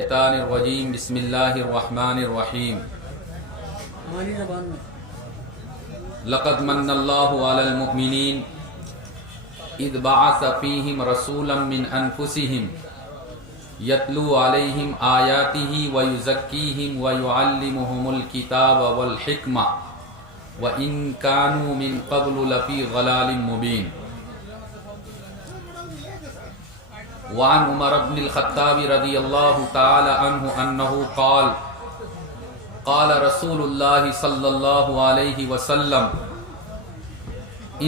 शैतानिर्रजीम बिस्मिल्लाहिर्रहमानिर्रहीम लक़द मन्नल्लाहु अलल मुमिनीन इज़ बअस फ़ीहिम रसूलन मिन अनफुसिहिम यतलू अलैहिम आयातिही व युज़क्कीहिम व युअल्लिमुहुमुल किताब वल हिक्मा व इन कानू मिन क़ब्लु लफ़ी ज़लालिम मुबीन। वान उमर इब्नुल ख़त्ताब रज़ियल्लाहु तआला अन्हु अन्नहु क़ाल क़ाल रसूलुल्लाह सल्लल्लाहु अलैहि वसल्लम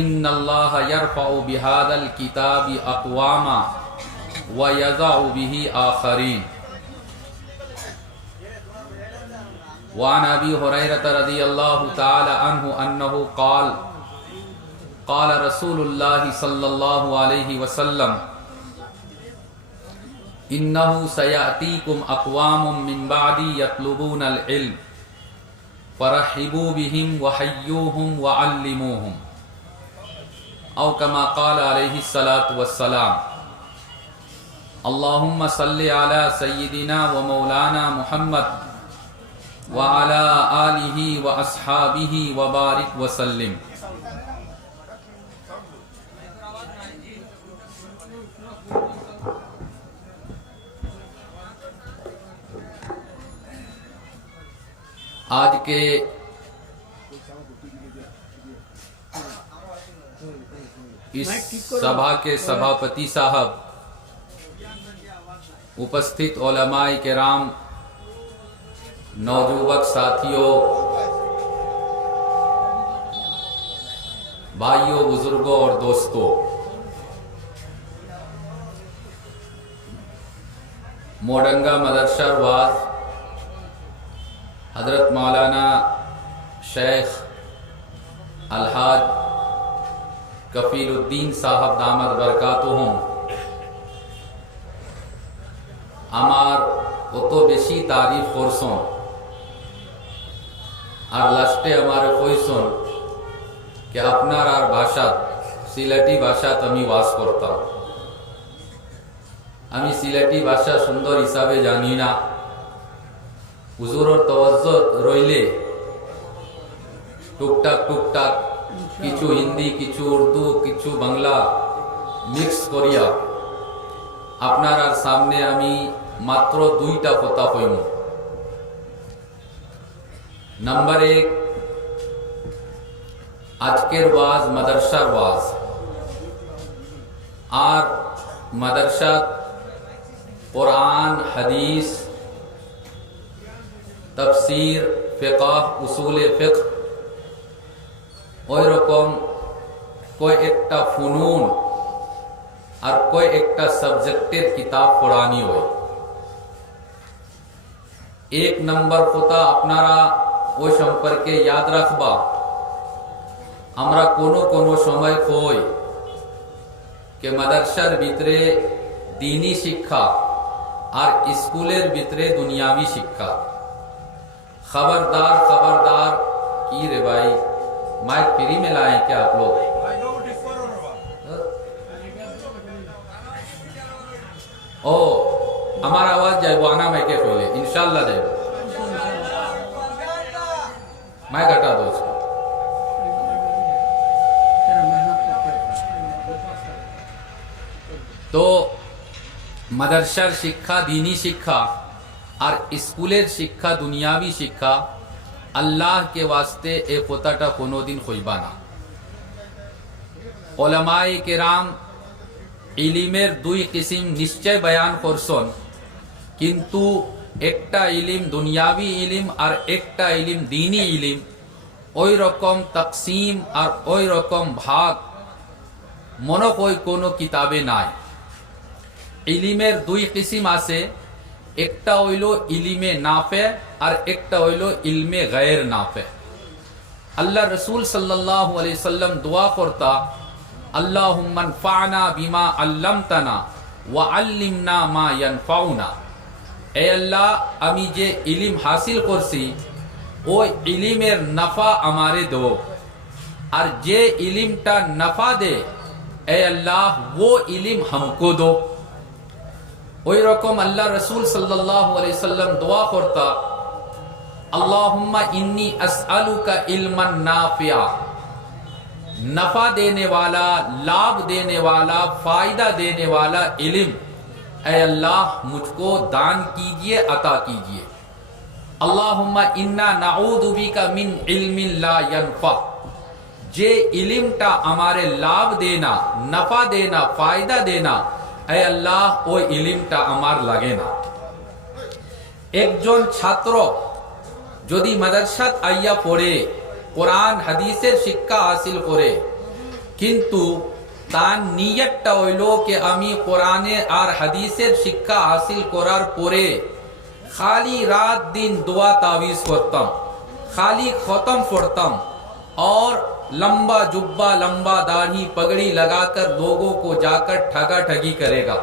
इन्नल्लाह यरफ़अु बिहाज़ल किताबि अक़वामा व यज़अु बिही आख़रीन। वान अबी हुरैरह रज़ियल्लाहु तआला अन्हु अन्नहु क़ाल क़ाल रसूलुल्लाह सल्लल्लाहु अलैहि वसल्लम इन्नहु सयातीकुम अक़वामुम मिन बादी यतलुबूनल इल्म फरहिबू बिहिम व हय्यूहुम व अल्लिमूहुम औ कमा क़ाल अलैहि सलातु वस्सलाम। अल्लाहुम्मा सल्लि अला सय्यिदिना व मौलाना मुहम्मद व अला आलिहि व अस्हाबिहि व बारिक व सल्लिम। आज के इस सभा के सभापति साहब, उपस्थित उलमाए किराम, नौजुवक साथियों, भाइयों, बुजुर्गों और दोस्तों, मोडंगा मदरसा वाज हज़रत मौलाना शेख अलहाज कफीलुद्दीन साहब दामद बरकातुहुम आमार अतो बेशी तारीफ करसन और लास्टे हमारे कइसन कि आपनार आर भाषा सिलेटी भाषा आमी वास करताम। आमी सिलेटी भाषा सुंदर हिसाबे जानी ना, हुजूरेर तवज्जो रइले टुकटाक किछु हिंदी किछु उर्दू किछु बांगला मिक्स करिया आपनार सामने आमी मात्र दुईटा कथा कइम। नम्बर एक, आजकेर वाज मदरसार वाज और मदरसा कुरान हदीस तफसीर फ़िक़ह उसूल फ़िक़ह ओई रकम कोई एकटा फुनून और कोई एकटा सब्जेक्टेर किताब पढ़ानी हो। एक नम्बर कथा आपनारा ओई सम्पर्के याद रखबा, आमरा कोनो कोनो समय कई कि मदरसार भितरे दीनी शिक्षा और स्कूलेर भितरे दुनियावी शिक्षा। खबरदार खबरदार की रे भाई, माइक फ्री में लाए क्या आप लोग? ओ हमारा आवाज जाए आना मैं के खोले इंशाल्लाह जाए, मैं घटा दो उसको। तो मदरसार शिक्षा दीनी शिक्षा और स्कूलेर शिक्षा दुनियावी शिक्षा अल्लाह के वास्ते ए कोताटा कोनो दिन खोइबा ना। उलमाए किराम इलिमेर दुई किसिम निश्चय बयान करसन, किन्तु एकटा इलिम दुनियावी इलिम और एकटा इलिम दीनी इलिम ओई रकम तकसीम और ओई रकम भाग मनो कोई कोनो किताबे नाय। इलिमेर दुई किसिम आसे, एकटा हইল इल्मे नाफे और एकटा हইল इल्मे गैर नाफे। अल्लाह रसूल सल्लल्लाहु अलैहि वसल्लम दुआ करता, अल्लाहुम्मा अनफअना बिमा अल्लमतना व अल्लिमना मा यनफाउना। ए अल्लाह आमी जे इलिम हासिल करছি ओ इलिमेर नफा हमारे दो, और जे इलिमटा नफा दे ए अल्लाह वो इलिम हमको दो। ওই রকম আল্লাহ রসুল সাল্লাল্লাহু আলাইহি সাল্লাম দোয়া করতা, अल्लाहुम्मा इन्नी अस्अलुका इल्मन नाफिया, नफा देने वाला, लाभ देने वाला, फायदा देने वाला इल्म ऐ अल्लाह मुझको दान कीजिए, अता कीजिए। अल्लाहुम्मा इन्ना नाऊदु बिका मिन इल्मिन ला यनफा, जे इल्मटा हमारे लाभ देना, नफा देना, फायदा देना, ऐ अल्लाह ओ इल्मटा हमार लगे ना। एकजन छात्र যদি মাদ্রাসাত আইয়া পড়ে কোরআন হাদিসের শিক্ষা হাসিল করে, কিন্তু তার নিয়তটা হইল যে আমি কোরআনে আর হাদিসের শিক্ষা হাসিল করার পরে খালি রাত दिन दुआ तावीज করতাম, खाली खत्म पढ़ताम और लंबा जुब्बा, लंबा दाढ़ी पगड़ी लगाकर लोगों को जाकर ठगा ठगी करेगा,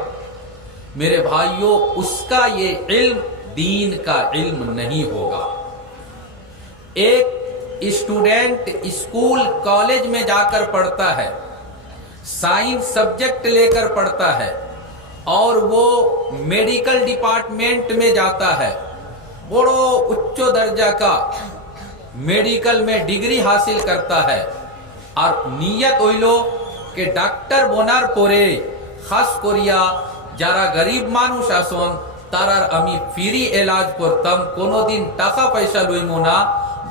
मेरे भाइयों उसका ये इल्म दीन का इल्म नहीं होगा। एक स्टूडेंट स्कूल कॉलेज में जाकर पढ़ता है, साइंस सब्जेक्ट लेकर पढ़ता है और वो मेडिकल डिपार्टमेंट में जाता है, बड़ो उच्च दर्जा का मेडिकल में डिग्री हासिल करता है और नियत হইলো कि ডাক্তার বনার পরে খাস করিয়া যারা গরিব মানুষ আসন তারার আমি ফ্রি এলাজ করতাম, কোনোদিন টাকা পয়সা লইমু না,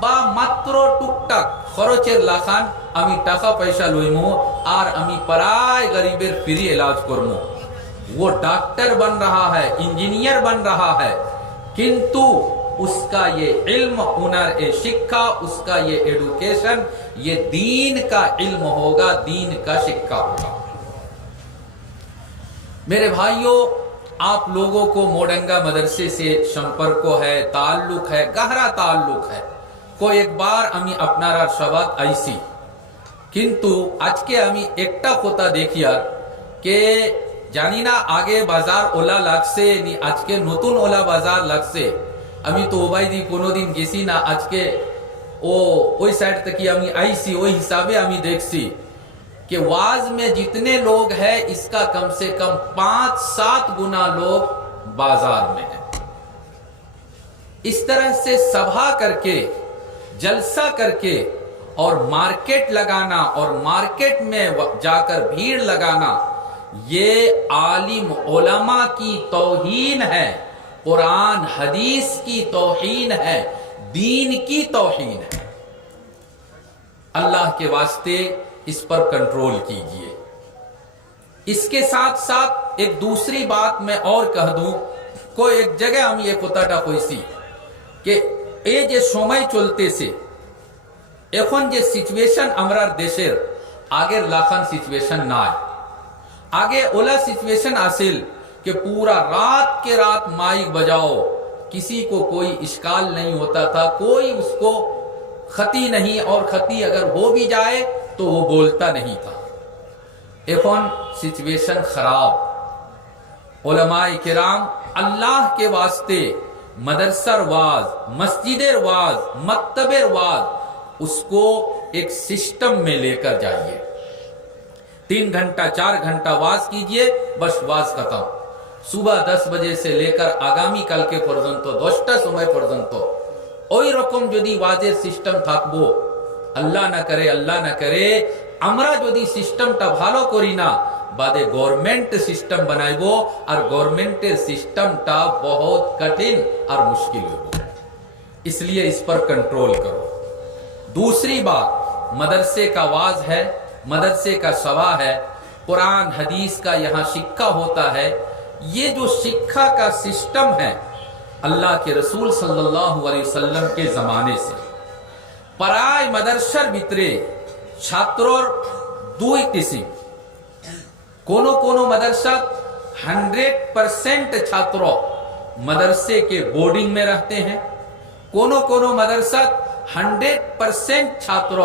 বা মাত্র টুকটাক খরচের লাখান আমি টাকা পয়সা লইমু আর আমি পরায় গরিবের ফ্রি इलाज করমু। वो डॉक्टर बन रहा है, इंजीनियर बन रहा है, किंतु उसका ये इल्म, हुनर ए शिक्षा, उसका ये एडुकेशन, ये दीन का इल्म होगा, दीन का शिक्षा होगा। मेरे भाइयों, आप लोगों को मोडंगा मदरसे से संपर्क है, ताल्लुक है, गहरा ताल्लुक है। को एक बार আমি আপনারা সবাত আইছি, কিন্তু আজকে আমি একটা কথা দেখিয়ার কে জানি না আগে বাজার ওলা লাগছে নি আজকে নতুন ওলা বাজার লাগছে। আমি তো ওবাইদি কোনোদিন গেছি না, আজকে ও ওই সাইড থেকে আমি আইছি, ওই হিসাবে আমি দেখছি कि वाज में जितने लोग हैं इसका कम से कम 5-7 गुना लोग बाजार में है। इस तरह से सभा करके, जलसा करके और मार्केट लगाना और मार्केट में जाकर भीड़ लगाना, ये आलिम उलमा की तौहीन है, कुरान हदीस की तौहीन है, दीन की तौहीन है। अल्लाह के वास्ते इस पर कंट्रोल कीजिए। इसके साथ साथ एक दूसरी बात मैं और कह दूं, कोई एक जगह हम ये কথাটা কইছি कि এই যে সময় চলতেছে, এখন যে সিচুয়েশন আমরার দেশের আগের লাখান সিচুয়েশন নাই। आगे ओला सिचुएशन हासिल कि पूरा रात के रात माइक बजाओ, किसी को कोई इश्काल नहीं होता था, कोई उसको खती नहीं, और खती अगर हो भी जाए तो वो बोलता नहीं था। এখন सिचुएशन खराब। उलमाए किराम अल्लाह के वास्ते मदरसर वाज, मस्जिदेर वाज, मक्तबेर वाज, उसको एक सिस्टम में लेकर जाइए। 3 घंटा 4 घंटा वाज कीजिए, बस वाज खत्म। सुबह 10 बजे से लेकर आगामी कल के पर्यंत 10টা সময় পর্যন্ত ওই রকম যদি ওয়াজের সিস্টেম থাকবো, আল্লাহ না করে, আল্লাহ না করে আমরা যদি সিস্টেমটা ভালো করি না, বাদে গভর্নমেন্ট সিস্টেম বানাইবো আর গভর্নমেন্টের সিস্টেমটা बहुत कठिन और मुश्किल होगा। इसलिए इस पर कंट्रोल करो। दूसरी बात, मदरसे का वाज है, मदरसे का सभा है, कुरान हदीस का यहाँ शिक्षा होता है। ये जो शिक्षा का सिस्टम है अल्लाह के रसूल सल्लल्लाहु अलैहि वसल्लम के जमाने से पराय मदरसार भितरे छात्रोर 2 किस्म। कोनो कोनो मदरसा 100% छात्र मदरसे के बोर्डिंग में रहते हैं, कोनो कोनो मदरसा 100% छात्र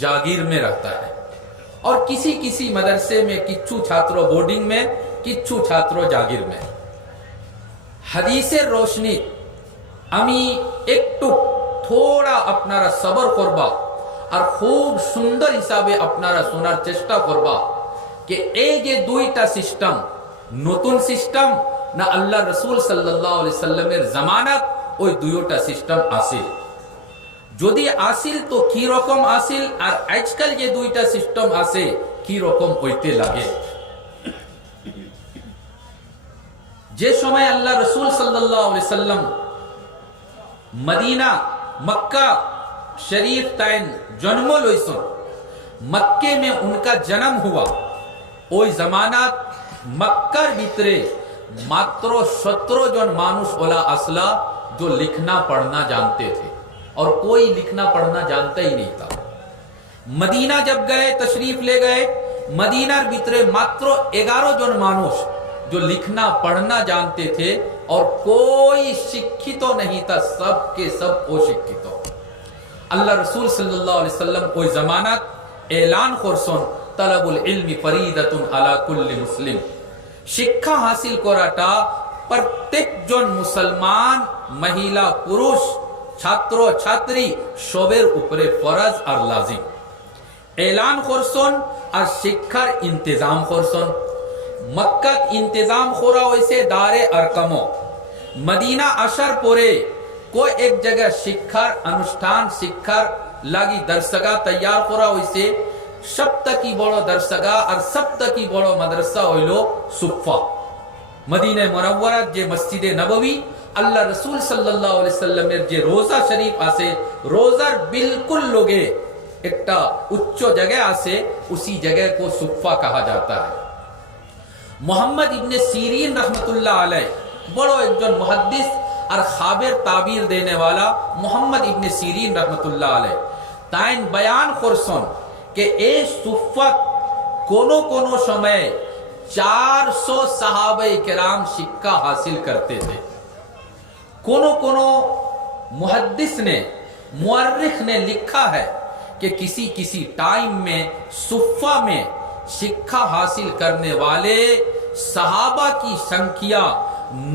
जागीर में रहता है, और किसी किसी मदरसे में किच्छु छात्र बोर्डिंग में, किच्छु छात्र जागीर में। हदीसेर रोशनी আমি একটু थोड़ा আপনারা সবর করবা আর খুব সুন্দর হিসাবে আপনারা শোনার চেষ্টা করবা कि এই যে দুইটা সিস্টেম, নতুন সিস্টেম না আল্লাহ রসুল সাল্লাল্লাহু আলাইহি সাল্লামের জামানাত ওই দুইটা সিস্টেম আসিল। যদি আসিল তো কি রকম আসিল, আর আজকাল যে দুইটা সিস্টেম আছে কি রকম হইতে লাগে। যে সময় আল্লাহ রসুল সাল্লাল্লাহু আলাইহি সাল্লাম মদিনা मक्का शरीफ ताइन जन्म लइसन, मक्के में उनका जन्म हुआ। ओई जमानात मक्कर भीतरे मात्र 17 जन मानुष वाला असला जो लिखना पढ़ना जानते थे, और कोई लिखना पढ़ना जानता ही नहीं था। मदीना जब गए, तशरीफ ले गए, मदीना भीतरे मात्र 11 जन मानुष जो लिखना पढ़ना जानते थे, और कोई शिक्षित तो नहीं था, सब के सब अशिक्षित। अल्लाह रसूल सल्लल्लाहु अलैहि वसल्लम कोई जमानत ऐलान करसन तलबुल इल्मी फरीदतुन अला कुल्ली मुस्लिम, शिक्षा हासिल कराटा प्रत्येक जन मुसलमान महिला पुरुष छात्र छात्री सবের উপরে फरज और लाजिम। ऐलान करसन और शिक्षार इंतजाम करसन। मक्का इंतजाम करा वैसे दारे अरकमो, मदीना आसार परे कोई एक जगह शिक्षार अनुष्ठान शिक्षार लागी दरसगा तैयार करा वैसे सप्तकी बड़ो दरसगा और सप्तकी बड़ो मदरसा हইল सुफ़ा। मदीना मुनव्वरा जे मस्जिदे नबवी अल्लाह रसूल सल्लल्लाहु अलैहि वसल्लमेर जे रोजा शरीफ आसे, रोजार बिल्कुल लोगे एकटा उच्च जगह आसे, उसी जगह को सुफ़ा कहा जाता है। मोहम्मद इब्ने सीरीन रहमतुल्लाह अलैह बड़ो एकजन मुहद्दिस और खाबिर ताबीर देने वाला मोहम्मद इब्ने सीरीन रहमतुल्लाह अलैह ताइन बयान करसन के ए सुफ़ा कोनो कोनो समय 400 सहाबे किराम शिक्षा हासिल करते थे। कोनो कोनो मुहद्दिस ने मुअर्रिख ने लिखा है कि किसी किसी टाइम में सुफ़ा में शिक्षा हासिल करने वाले सहाबा की संख्या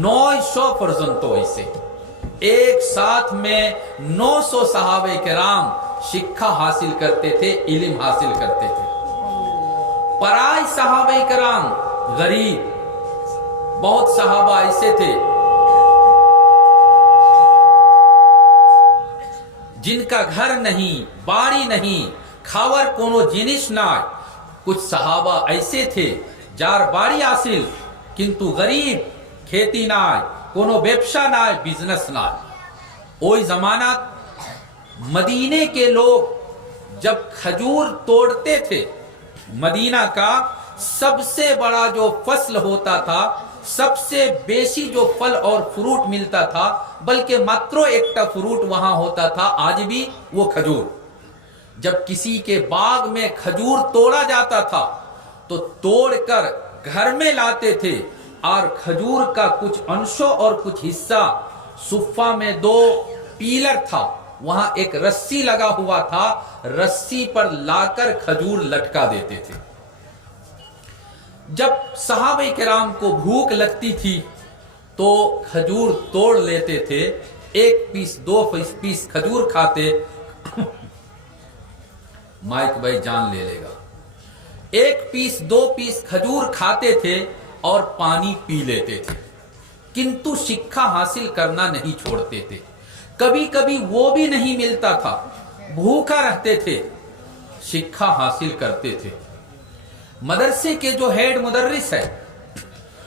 900 पर्यंत ऐसे एक साथ में 900 सहाबे किराम शिक्षा हासिल करते थे, इल्म हासिल करते थे। पराई सहाबे किराम गरीब, बहुत सहाबा ऐसे थे जिनका घर नहीं, बाड़ी नहीं, खावर कोनो जिनिस ना। कुछ सहाबा ऐसे थे जार बाड़ी हासिल किंतु गरीब, खेती ना, कोनो व्यवसा ना, बिजनेस ना। ओई जमाना मदीने के लोग जब खजूर तोड़ते थे, मदीना का सबसे बड़ा जो फसल होता था, सबसे बेसी जो फल और फ्रूट मिलता था, बल्कि मात्र एकटा फ्रूट वहां होता था आज भी, वो खजूर। जब किसी के बाग में खजूर तोड़ा जाता था तो तोड़कर घर में लाते थे, और खजूर का कुछ अंशों और कुछ हिस्सा सुफ़ा में 2 पीलर था, वहां एक रस्सी लगा हुआ था, रस्सी पर लाकर खजूर लटका देते थे। जब सहाबे किराम को भूख लगती थी तो खजूर तोड़ लेते थे, 1 पीस 2 पीस खजूर खाते। माइक भाई जान ले लेगा। 1 पीस 2 पीस खजूर खाते थे और पानी पी लेते थे, किंतु शिक्षा हासिल करना नहीं छोड़ते थे। कभी कभी वो भी नहीं मिलता था, भूखा रहते थे, शिक्षा हासिल करते थे। मदरसे के जो हेड मुदर्रिस है,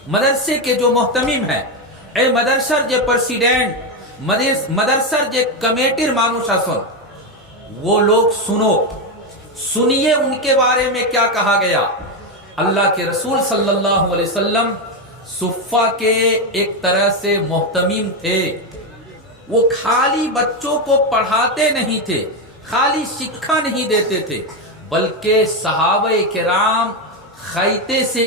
मदरसे के जो मोहतमिम है, ए मदरसर जे प्रेसिडेंट, मदरसर जे कमेटीर मानुष आसन, वो लोग सुनिए उनके बारे में क्या कहा गया। अल्लाह के रसूल सल्लल्लाहु अलैहि वसल्लम सुफ़ा के एक तरह से मोहतमिम थे। वो खाली बच्चों को पढ़ाते नहीं थे, खाली शिक्षा नहीं देते थे, बल्कि सहाबे किराम खैते से